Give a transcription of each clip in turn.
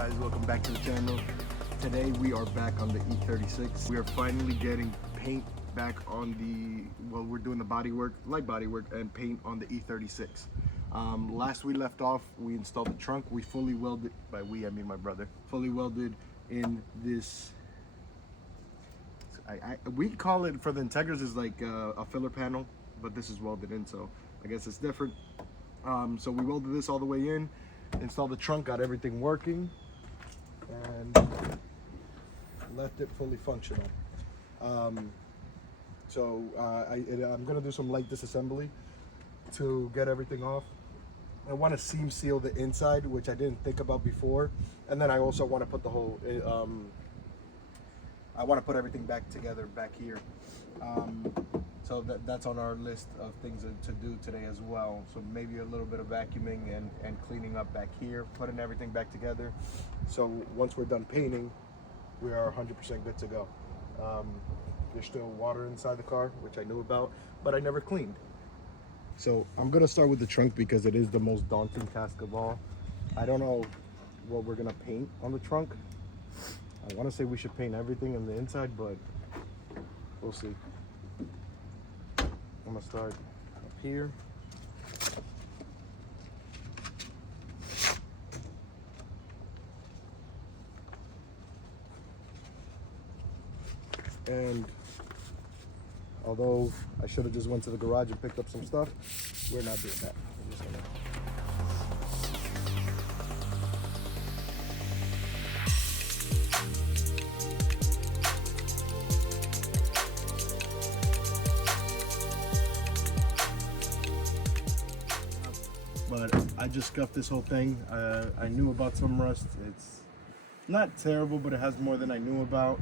guys? Welcome back to the channel. Today we are back on the E36. We are finally getting paint back on the, well, we're doing the body work, light body work, and paint on the E36. Last we left off, we installed the trunk. We fully welded, by we I mean my brother, fully welded in this, we call it, for the Integras, is like a filler panel, but this is welded in, so I guess it's different. So we welded this all the way in, installed the trunk, got everything working, and left it fully functional. I'm gonna do some light disassembly to get everything off. I want to seam seal the inside, which I didn't think about before, and then I also want to put the whole I want to put everything back together back here. So that's on our list of things to do today as well. So maybe a little bit of vacuuming and cleaning up back here, putting everything back together. So once we're done painting, we are 100% good to go. There's still water inside the car, which I knew about, but I never cleaned. So I'm gonna start with the trunk because it is the most daunting task of all. I don't know what we're gonna paint on the trunk. I wanna say we should paint everything on the inside, but we'll see. I'm gonna start up here. And although I should have just went to the garage and picked up some stuff, we're not doing that. We're just gonna but I just scuffed this whole thing. I knew about some rust. It's not terrible, but it has more than I knew about.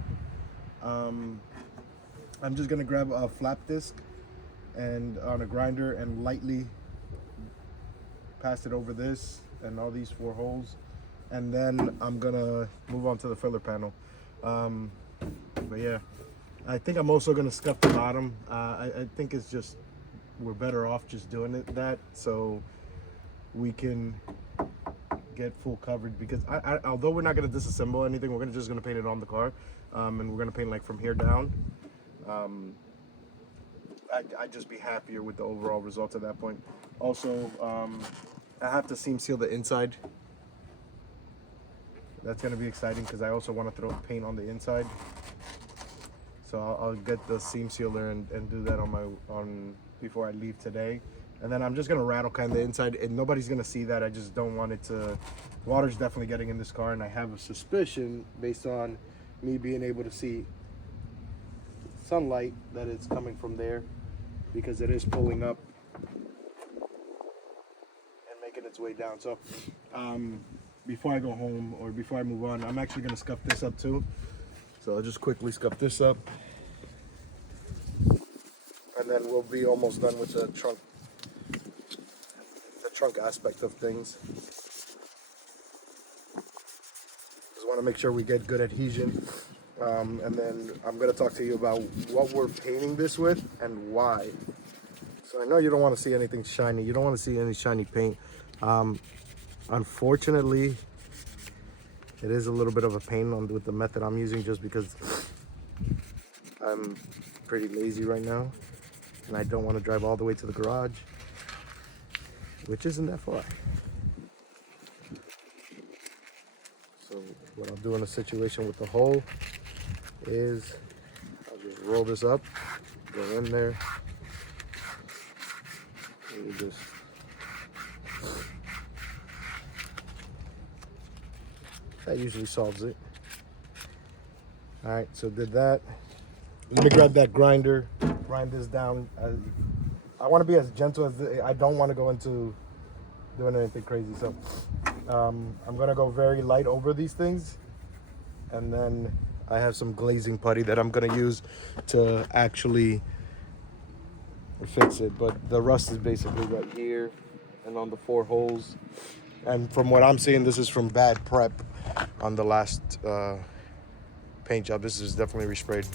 I'm just gonna grab a flap disc and on a grinder and lightly pass it over this and all these 4 holes, and then I'm gonna move on to the filler panel. But yeah, I think I'm also gonna scuff the bottom. I think it's just, we're better off just doing that so we can get full coverage, because although we're not going to disassemble anything, we're just going to paint it on the car, and we're going to paint like from here down. I'd just be happier with the overall results at that point. Also, I have to seam seal the inside. That's going to be exciting because I also want to throw paint on the inside. So I'll get the seam sealer and do that before I leave today. And then I'm just gonna rattle kind of the inside, and nobody's gonna see that. I just don't want it to, water's definitely getting in this car, and I have a suspicion based on me being able to see sunlight that it's coming from there, because it is pulling up and making its way down. So before I go home, or before I move on, I'm actually gonna scuff this up too. So I'll just quickly scuff this up, and then we'll be almost done with the trunk aspect of things. Just want to make sure we get good adhesion, and then I'm going to talk to you about what we're painting this with and why. So I know you don't want to see anything shiny, you don't want to see any shiny paint. Unfortunately, it is a little bit of a pain with the method I'm using, just because I'm pretty lazy right now and I don't want to drive all the way to the garage, which isn't that far. So what I'll do in a situation with the hole is I'll just roll this up, go in there, and you just that usually solves it. All right, so did that. Let me grab that grinder, grind this down. I want to be as gentle as I don't want to go into doing anything crazy. So I'm gonna go very light over these things, and then I have some glazing putty that I'm gonna use to actually fix it. But the rust is basically right here and on the 4 holes. And from what I'm seeing, this is from bad prep on the last paint job. This is definitely resprayed.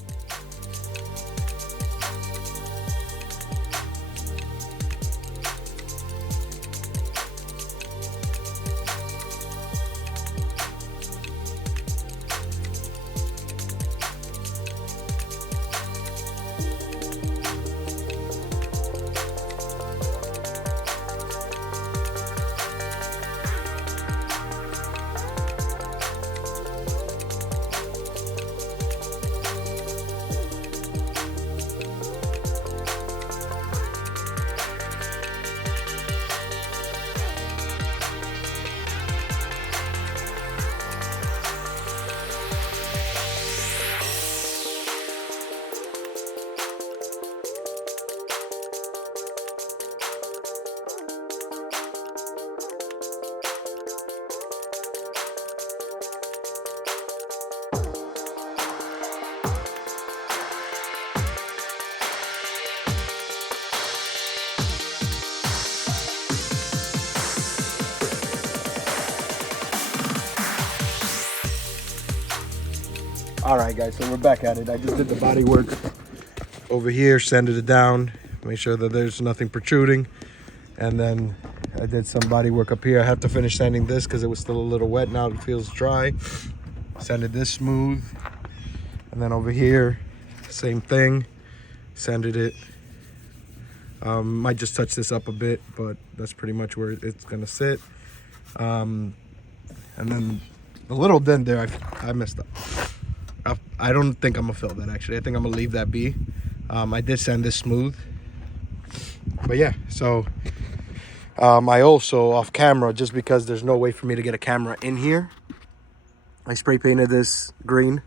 All right, guys, so we're back at it. I just did the body work over here, sanded it down, make sure that there's nothing protruding. And then I did some body work up here. I have to finish sanding this because it was still a little wet. Now it feels dry. Sanded this smooth. And then over here, same thing. Sanded it. Might just touch this up a bit, but that's pretty much where it's gonna sit. And then the little dent there, I messed up. I don't think I'm gonna fill that actually. I think I'm gonna leave that be. I did sand this smooth. But yeah, so I also off camera, just because there's no way for me to get a camera in here, I spray painted this green.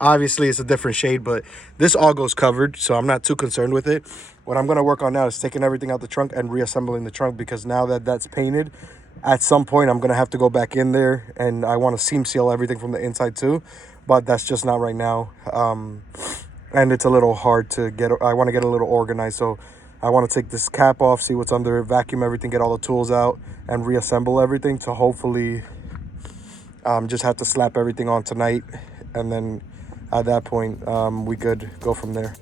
Obviously it's a different shade, but this all goes covered, so I'm not too concerned with it. What I'm gonna work on now is taking everything out the trunk and reassembling the trunk, because now that that's painted, at some point I'm gonna have to go back in there, and I want to seam seal everything from the inside too, but that's just not right now. And it's a little hard to get. I want to get a little organized, so I want to take this cap off, see what's under it, vacuum everything, get all the tools out, and reassemble everything to hopefully just have to slap everything on tonight, and then at that point we could go from there.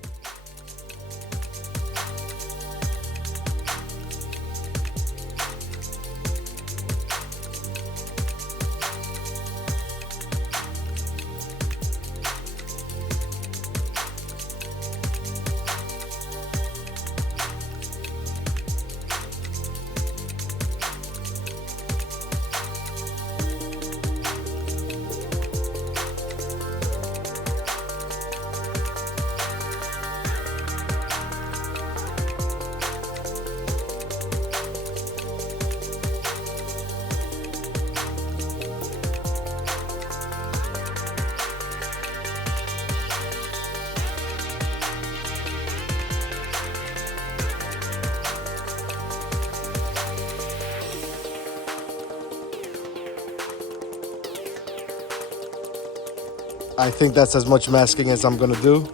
I think that's as much masking as I'm gonna do.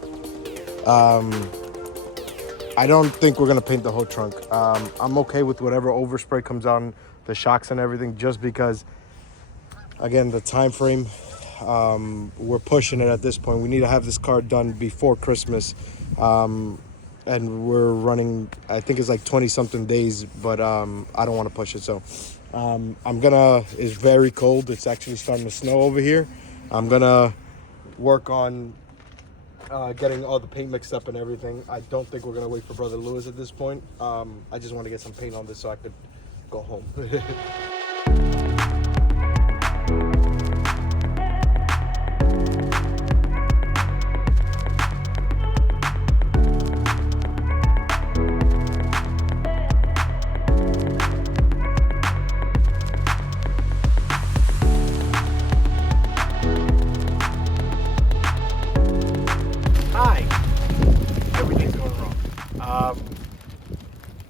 I don't think we're gonna paint the whole trunk. I'm okay with whatever overspray comes on the shocks and everything, just because, again, the time frame, we're pushing it at this point. We need to have this car done before Christmas, and we're running, I think it's like 20 something days, but I don't want to push it. So it's very cold. It's actually starting to snow over here. I'm gonna work on getting all the paint mixed up and everything. I don't think we're gonna wait for Brother Lewis at this point. I just want to get some paint on this so I could go home.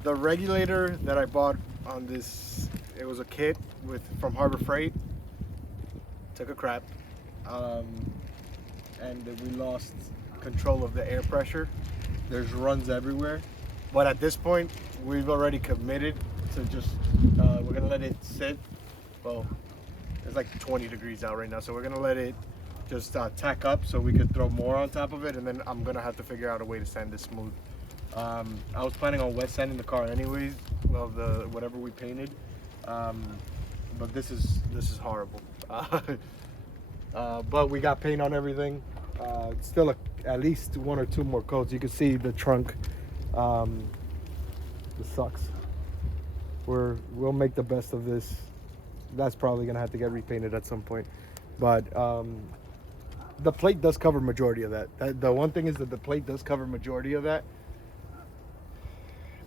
The regulator that I bought on this, it was a kit from Harbor Freight, took a crap, and we lost control of the air pressure. There's runs everywhere, but at this point we've already committed to just we're gonna let it sit. Well, it's like 20 degrees out right now, so we're gonna let it just tack up so we could throw more on top of it, and then I'm gonna have to figure out a way to sand this smooth. I was planning on wet sanding the car anyways, well, whatever we painted, but this is horrible. But we got paint on everything. Still at least 1 or 2 more coats. You can see the trunk. This sucks. We'll make the best of this. That's probably gonna have to get repainted at some point, but the plate does cover majority of that. The one thing is that the plate does cover majority of that.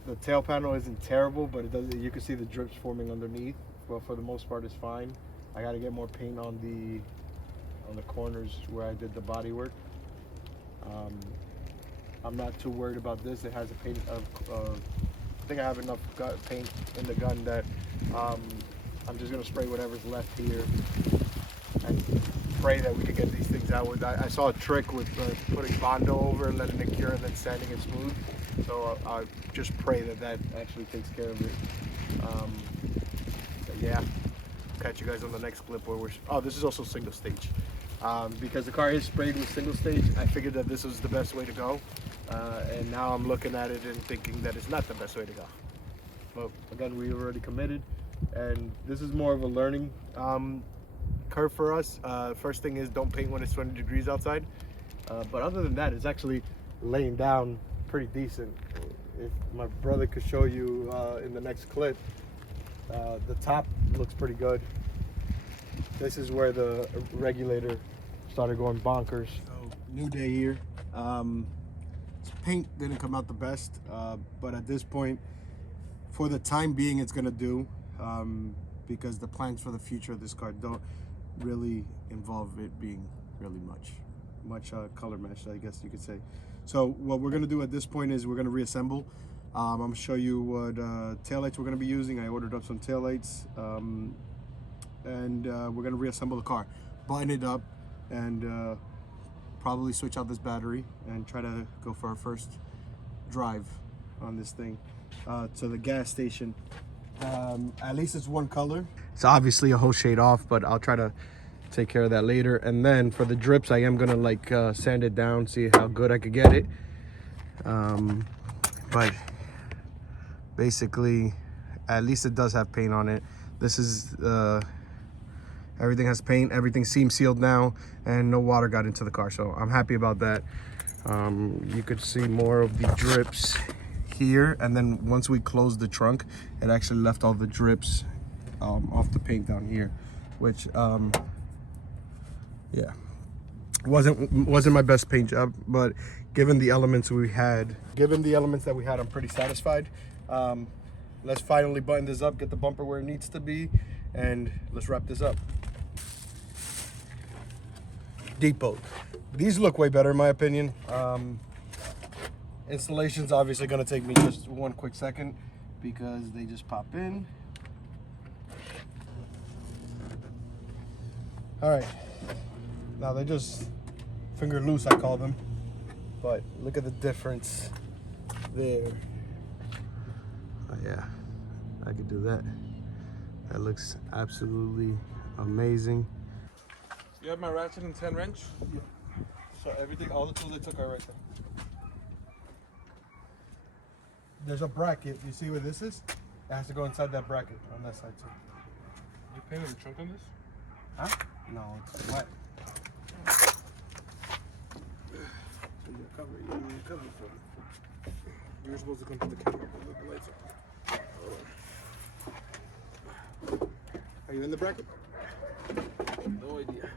The tail panel isn't terrible, but it does. You can see the drips forming underneath. Well, for the most part, it's fine. I got to get more paint on the corners where I did the body work. I'm not too worried about this. It has a paint of. I think I have enough paint in the gun that I'm just gonna spray whatever's left here and pray that we can get these things out with. I saw a trick with putting Bondo over, letting it cure, and then sanding it smooth. So I just pray that actually takes care of it. But yeah, catch you guys on the next clip where this is also single stage. Because the car is sprayed with single stage. I figured that this was the best way to go, and now I'm looking at it and thinking that it's not the best way to go. But again, we already committed, and this is more of a learning curve for us. First thing is, don't paint when it's 20 degrees outside. But other than that, it's actually laying down pretty decent. If my brother could show you in the next clip, the top looks pretty good. This is where the regulator started going bonkers. So, new day here. Paint didn't come out the best, but at this point, for the time being, it's gonna do, because the plans for the future of this car don't really involve it being really much color match, I guess you could say. So what we're gonna do at this point is we're gonna reassemble. I'm gonna show you what taillights we're gonna be using. I ordered up some taillights, and we're gonna reassemble the car, button it up, and probably switch out this battery and try to go for our first drive on this thing to the gas station. At least it's one color. It's obviously a whole shade off, but I'll try to take care of that later. And then for the drips, I am gonna like sand it down, see how good I could get it. But basically, at least it does have paint on it. This is everything has paint, everything seam sealed now, and no water got into the car, so I'm happy about that. You could see more of the drips here, and then once we closed the trunk, it actually left all the drips off the paint down here, which yeah, wasn't my best paint job, but given the elements that we had, I'm pretty satisfied. Let's finally button this up, get the bumper where it needs to be, and let's wrap this up. Depot. These look way better in my opinion. Installation's obviously gonna take me just one quick second because they just pop in. All right, now they're just finger loose, I call them, but look at the difference there. Oh yeah, I could do that. That looks absolutely amazing. You have my ratchet and 10 wrench? Yeah. So everything, all the tools I took are right there. There's a bracket. You see where this is? It has to go inside that bracket on that side too. You painted the trunk on this? Huh? No, it's wet. So you cover for it. You're supposed to come to the camera with the lights on. Are you in the bracket? No idea.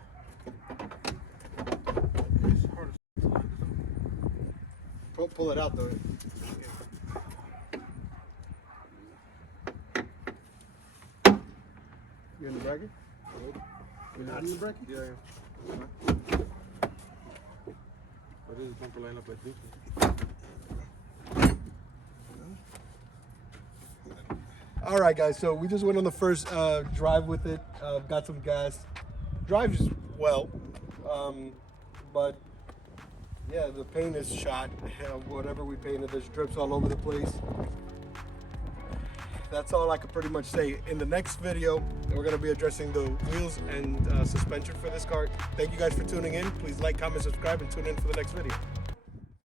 Pull it out though. You in the bracket? You're not in the bracket? Yeah. But this is bumper line up like this. All right, guys. So we just went on the first drive with it. Got some gas. Drives well, but yeah, the paint is shot. Whatever we painted, there's drips all over the place. That's all I could pretty much say. In the next video, we're going to be addressing the wheels and suspension for this car. Thank you guys for tuning in. Please like, comment, subscribe, and tune in for the next video.